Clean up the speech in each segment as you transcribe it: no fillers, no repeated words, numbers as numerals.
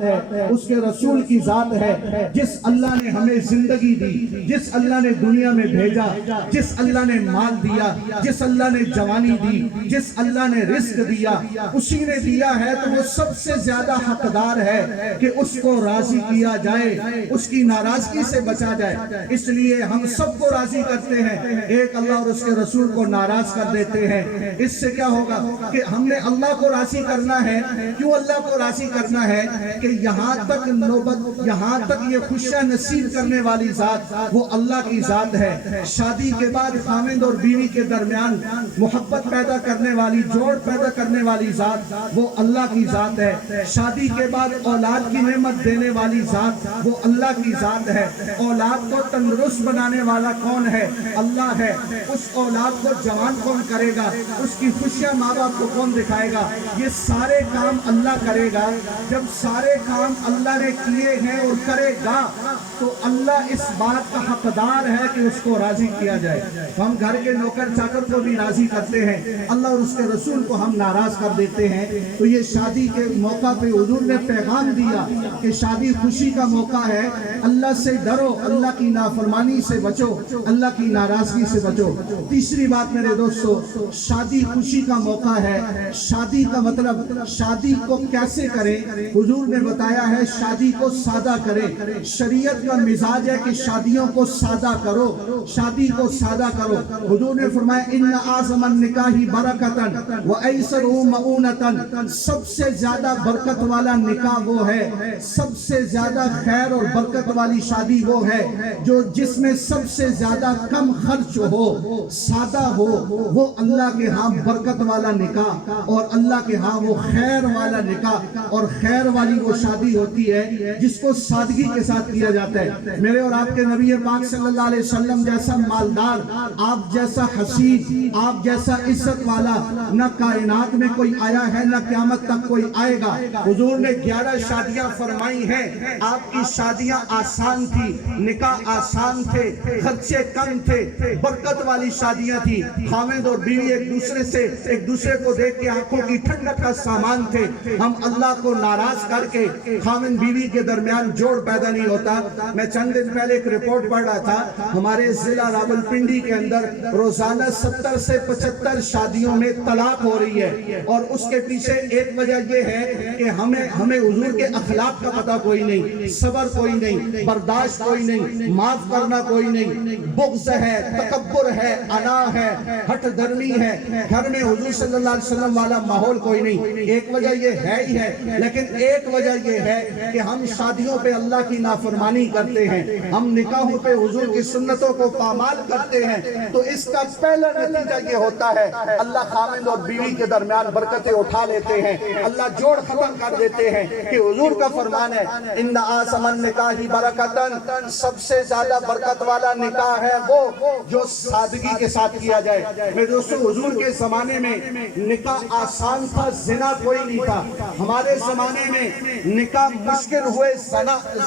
ہے، اس کے رسول کی ذات ہے۔ جس اللہ نے ہمیں زندگی دی، جس اللہ نے دنیا میں بھیجا، جس اللہ نے مال دیا، جس اللہ نے جوانی دی، جس اللہ نے رزق دیا، اسی نے دیا ہے تو وہ سب سے زیادہ حقدار ہے کہ اس کو راضی کیا جائے، اس کی ناراضگی سے بچا جائے۔ اس لیے ہم سب کو راضی کرتے ہیں، ایک اللہ اور اس کے رسول کو ناراض کر دیتے ہیں۔ اس سے کیا ہوگا کہ ہم نے اللہ کو راضی کرنا ہے۔ کیوں اللہ کو راضی کرنا ہے؟ کہ یہاں تک نوبت، یہاں تک یہ خوشیاں نصیب کرنے والی ذات وہ اللہ کی ذات ہے۔ شادی کے بعد خاوند اور بیوی کے درمیان محبت پیدا کرنے والی، جوڑ پیدا کرنے والی ذات وہ اللہ کی ذات ہے۔ شادی کے بعد اولاد کی نعمت دینے والی ذات وہ اللہ کی ذات ہے۔ اولاد کو تندرست بنانے والا کون ہے؟ اللہ ہے۔ اس اولاد کو جوان کون کرے گا؟ اس کی خوشیاں ماں باپ کو کون دکھائے گا؟ یہ سارے کام اللہ کرے گا۔ جب سارے کام اللہ نے کیے ہیں اور کرے گا تو اللہ اس بات کا حقدار ہے کہ اس کو راضی کیا جائے۔ ہم گھر کے نوکر چاکر کو بھی راضی کرتے ہیں، اللہ اور اس کے رسول کو ہم ناراض کر دیتے ہیں۔ تو یہ شادی کے موقع پہ حضور نے پیغام دیا کہ شادی خوشی کا موقع ہے، اللہ سے ڈرو، اللہ کی نافرمانی سے بچو، اللہ کی ناراضگی سے بچو۔ تیسری بات میرے دوستو، شادی خوشی کا موقع ہے۔ شادی کا مطلب شادی کو کیسے کریں؟ حضور نے بتایا ہے شادی کو سادہ کرے۔ شریعت کا مزاج ہے کہ شادیوں کو سادہ کرو، شادی کو سادہ کرو۔ حضور نے فرمایا ان اعظم النکاح برکتاً وایسرہ مؤونۃ، سب سے زیادہ برکت والا نکاح وہ ہے، سب سے زیادہ خیر اور برکت والی شادی وہ ہے جو جس میں سب سے زیادہ کم خرچ ہو، سادہ ہو۔ وہ اللہ کے ہاں برکت والا نکاح اور اللہ کے ہاں وہ خیر والا نکاح اور خیر والی وہ شادی ہوتی ہے جس کو سادگی کے ساتھ کیا جاتا ہے۔ میرے اور آپ کے نبی پاک صلی اللہ علیہ وسلم جیسا مالدار، آپ جیسا حسین، آپ جیسا عزت والا نہ کائنات میں کوئی آیا ہے، نہ قیامت تک کوئی آئے گا۔ حضور نے 11 شادیاں فرمائی ہیں۔ آپ کی شادیاں آسان تھی، نکاح آسان تھے، خرچے کم تھے، برکت والی شادیاں تھی۔ خاوند اور بیوی ایک دوسرے کو دیکھ کے آنکھوں کی ٹھنڈک کا سامان تھے۔ ہم اللہ کو ناراض کر کے خاوند بیوی کے درمیان جوڑ پیدا نہیں ہوتا۔ میں چند دن پہلے ایک رپورٹ پڑھ رہا تھا، ہمارے ضلع راولپنڈی کے اندر روزانہ 70 سے 75 شادیوں میں طلاق ہو رہی ہے، اور اس کے پیچھے ایک وجہ یہ ہے کہ ہمیں حضور کے اخلاق کا پتہ کوئی نہیں، صبر کوئی نہیں، برداشت کوئی نہیں، معاف کرنا کوئی نہیں، بغض ہے، تکبر ہے، انا ہے، ہٹ درمی ہے، گھر میں حضور صلی اللہ علیہ وسلم والا ماحول کوئی نہیں۔ ایک وجہ یہ ہے ہی ہے، لیکن ایک وجہ یہ ہے کہ ہم شادیوں پہ اللہ کی نافرمانی کرتے ہیں، ہم نکاحوں پہ حضور کی سنتوں کو پامال کرتے ہیں۔ تو اس کا پہلا نتیجہ یہ ہوتا ہے اللہ خاوند اور بیوی کے درمیان برکتیں اٹھا لیتے ہیں، اللہ جوڑ ختم کر دیتے ہیں کہ حضور کا فرمان ہے ان اعظم النکاح برکتاً، سب سے زیادہ برکت والا نکاح ہے وہ جو سادگی کے ساتھ کیا جائے۔ میرے دوستو، حضور کے زمانے میں نکاح آسان تھا، زنا کوئی نہیں تھا۔ ہمارے زمانے میں نکاح مشکل ہوئے،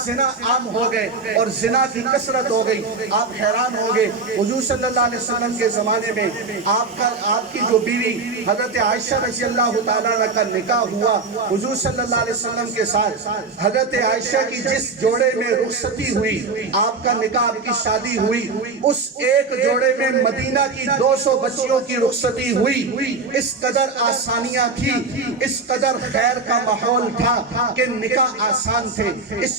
زنا عام ہو گئے اور زنا کی کثرت ہو گئی۔ آپ حیران ہو گئے، حضور صلی اللہ علیہ وسلم کے زمانے میں آپ کی جو بیوی حضرت عائشہ رضی اللہ تعالیٰ عنہ کا نکاح ہوا، حضور صلی اللہ علیہ وسلم کے ساتھ حضرت عائشہ کی جس جوڑے میں رخصتی ہوئی، آپ کا نکاح، آپ کی شادی ہوئی، اس ایک جوڑے میں مدینہ کی 200 بچیوں کی رخصتی ہوئی۔ اس قدر آسانیاں تھی، اس قدر خیر کا ماحول تھا کہ نکاح آسان تھے۔ اس